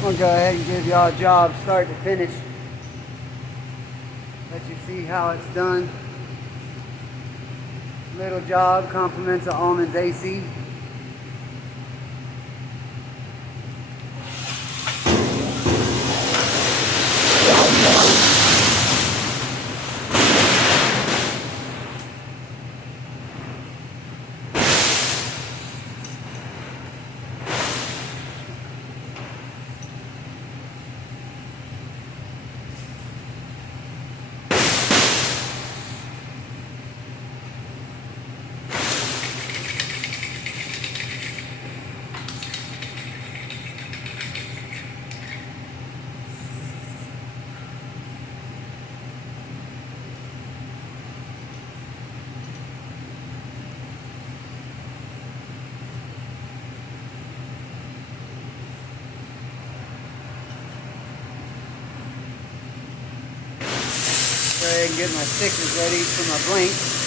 I'm gonna go ahead and give y'all a job start to finish. Let you see how it's done. Little job, compliments of Almonds AC. Go ahead and get my stickers ready for my blank.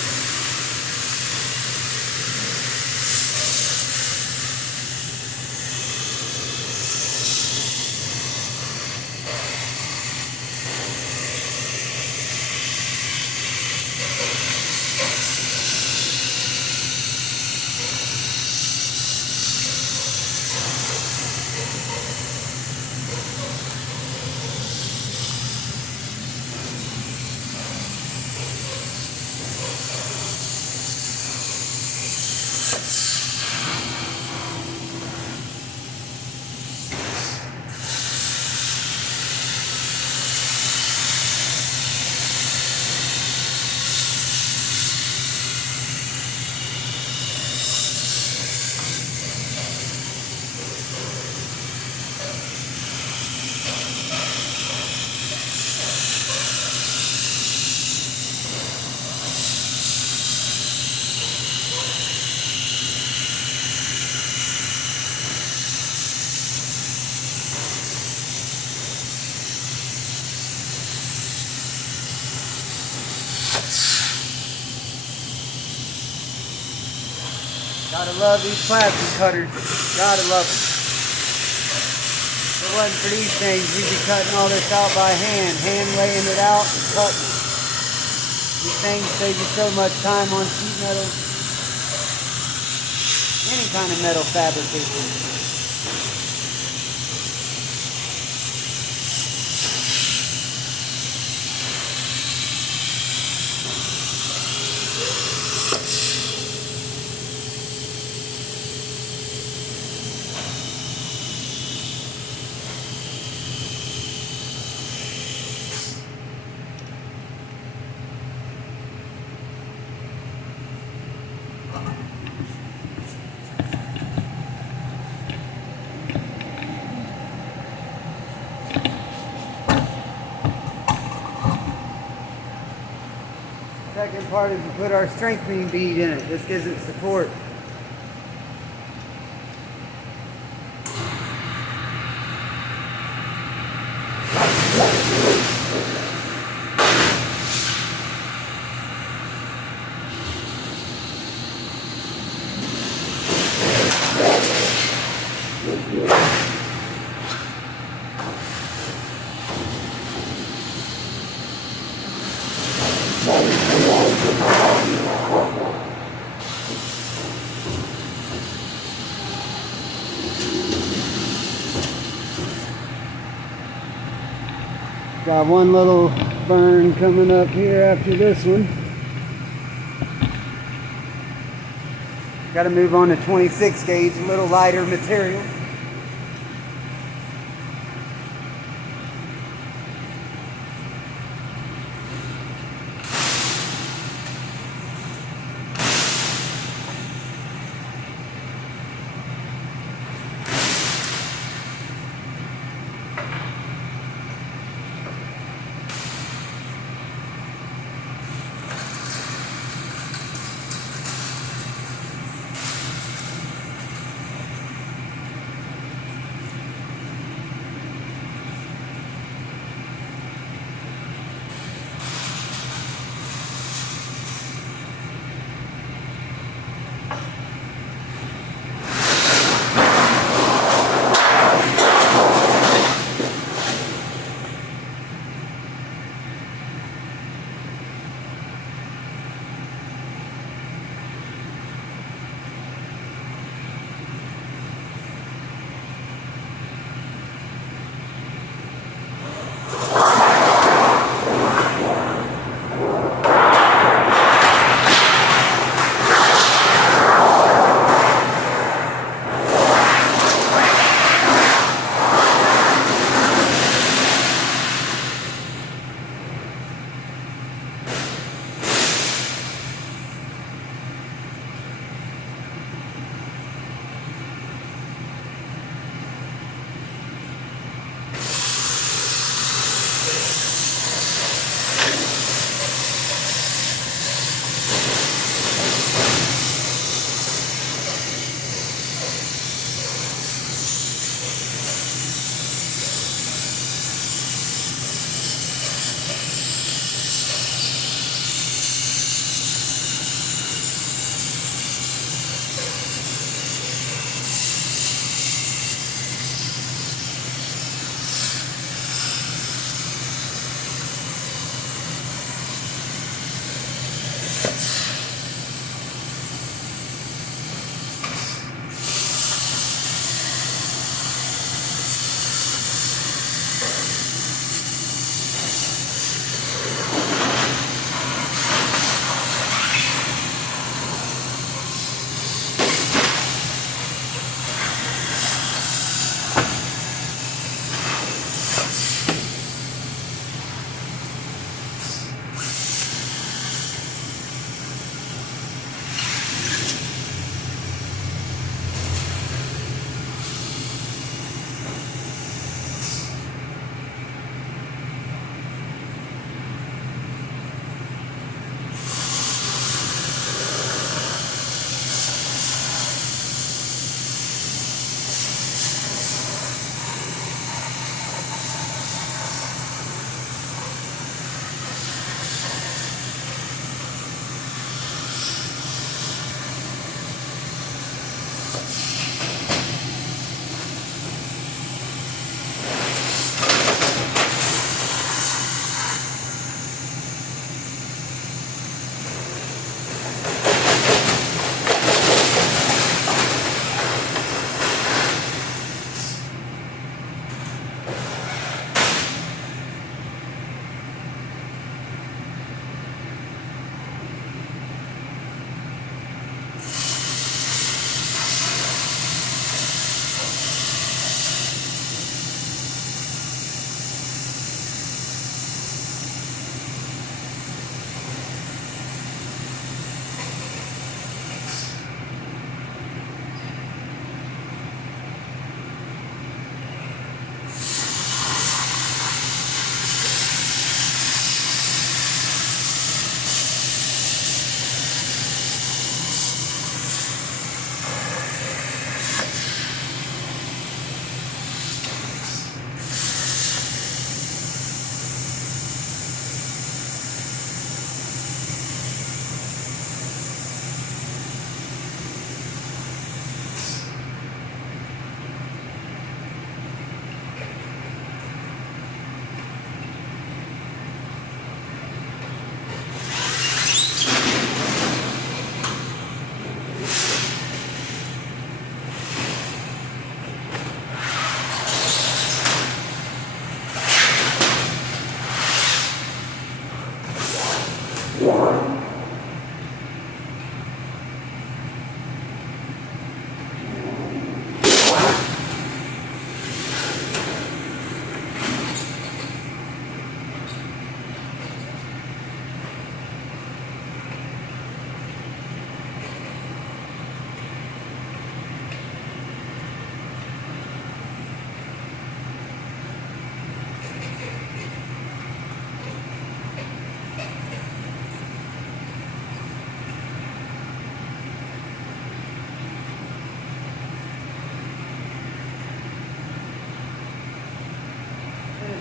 Gotta love these plastic cutters. Gotta love them. If it wasn't for these things, we'd be cutting all this out by hand laying it out and cutting. These things save you so much time on sheet metal, any kind of metal fabrication. Second part is to put our strengthening bead in it. This gives it support. Got one little burn coming up here after this one. Got to move on to 26 gauge, a little lighter material.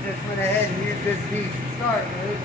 just went ahead and used this piece to start with.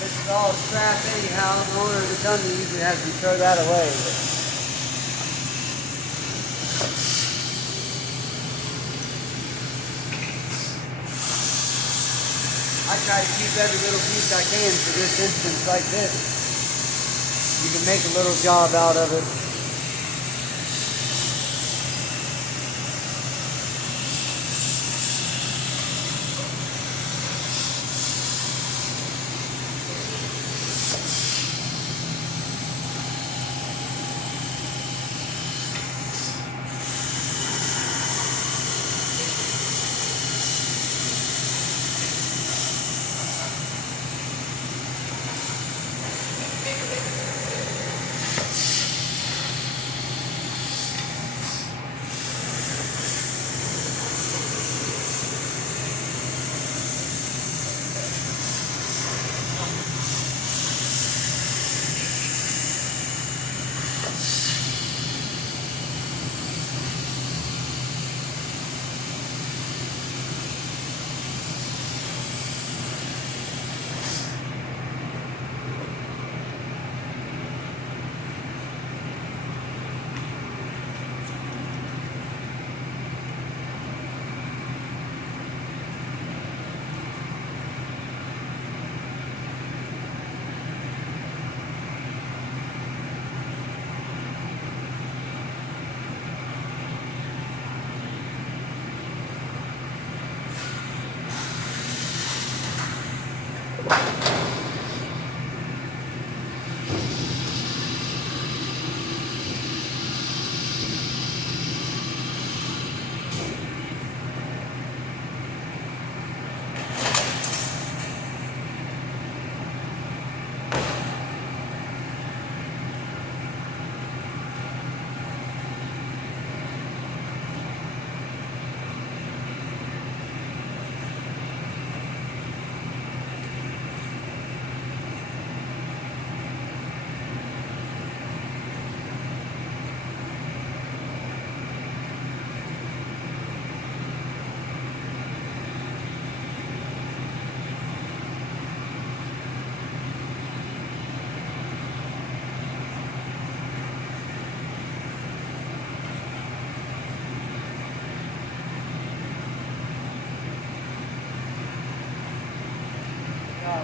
It's all scrap anyhow. The owner of the gun usually has to throw that away. I try to keep every little piece I can for this instance like this. You can make a little job out of it.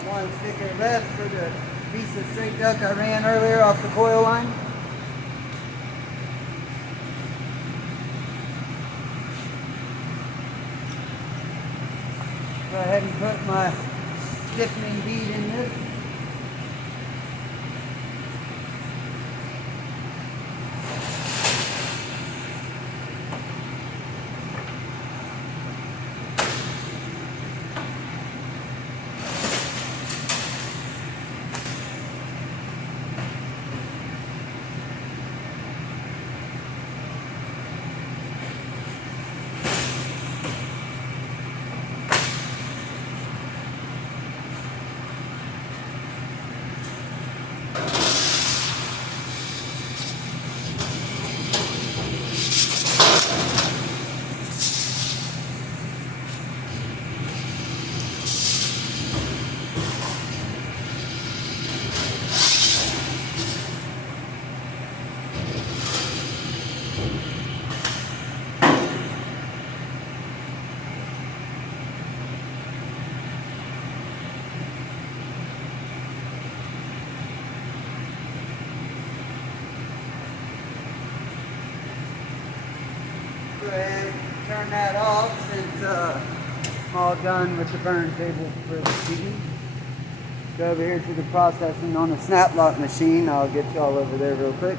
One sticker left for the piece of straight duck I ran earlier off the coil line. Go ahead and put my stiffening bead in this. Go ahead and turn that off since I'm all done with the burn table for this evening. Go over here to the processing on the snap lock machine. I'll get y'all over there real quick.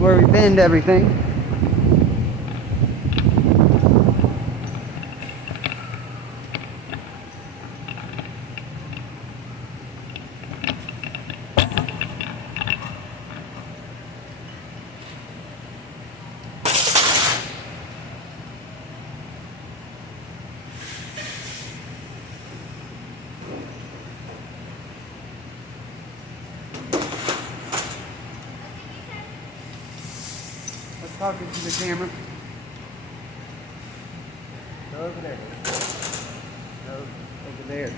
where we bend everything. Let's talk into the camera. Go over there. Go over there.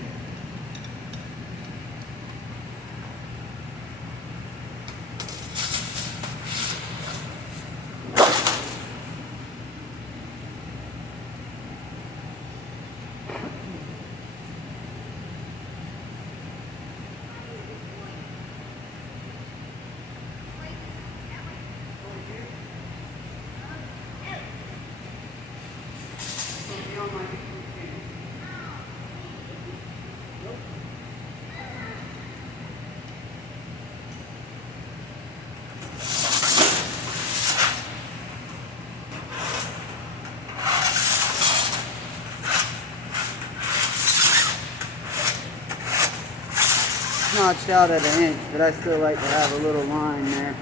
Notched out at 1 inch, but I still like to have a little line there.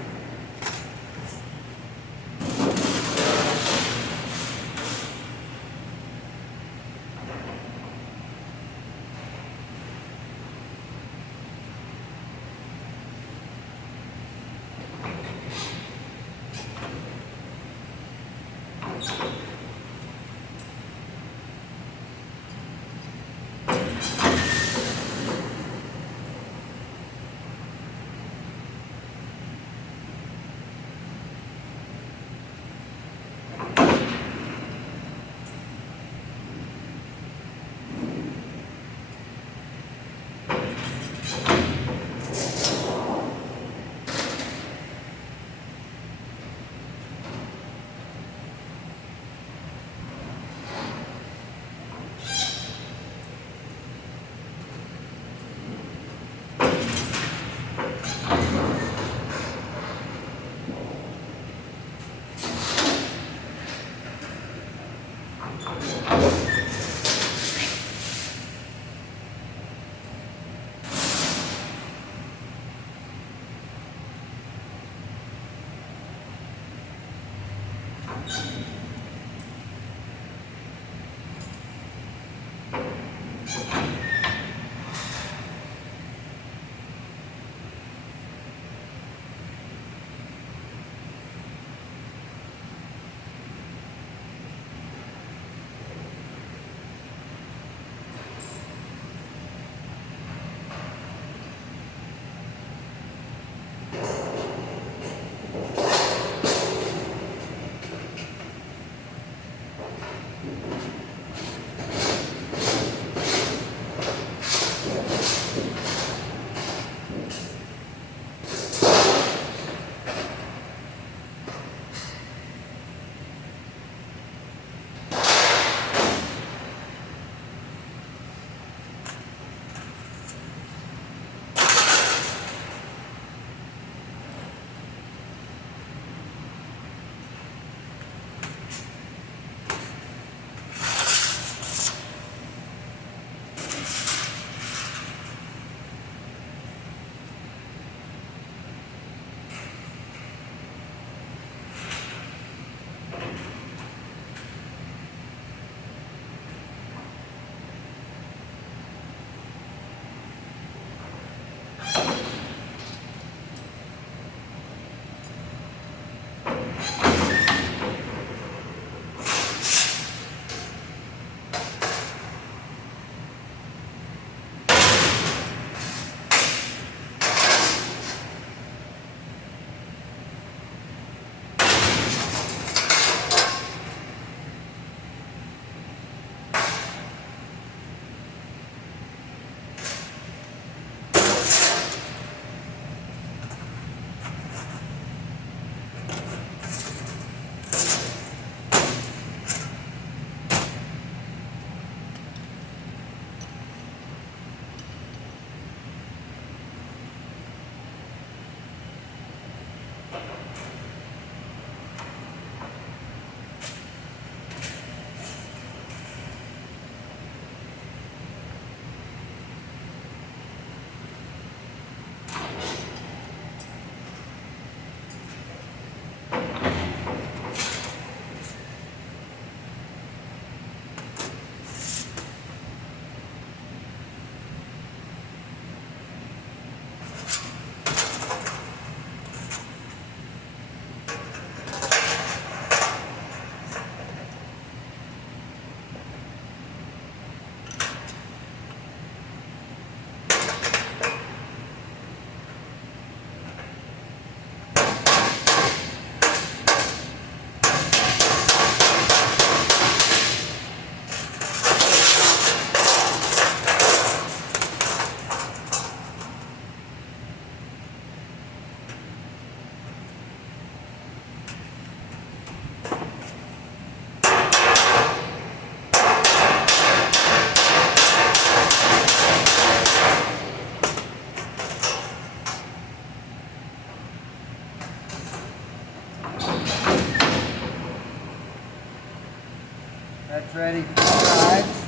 That's ready for drives.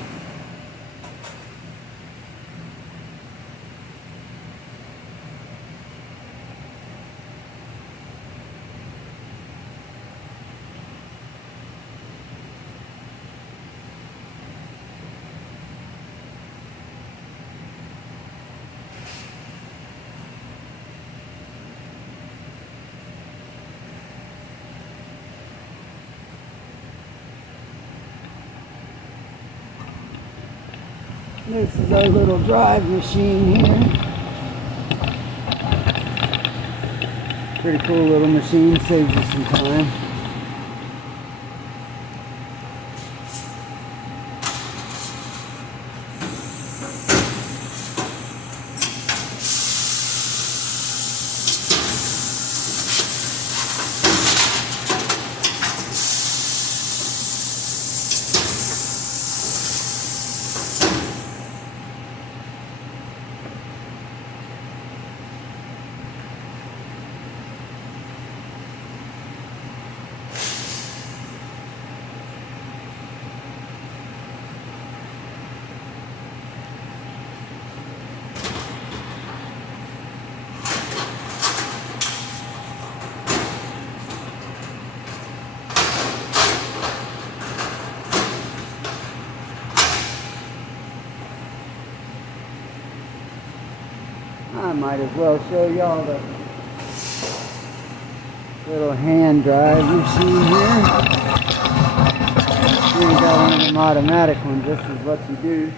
This is our little drive machine here. Pretty cool little machine, saves you some time. I might as well show y'all the little hand drive machine here. You got one of them automatic ones. This is what you do.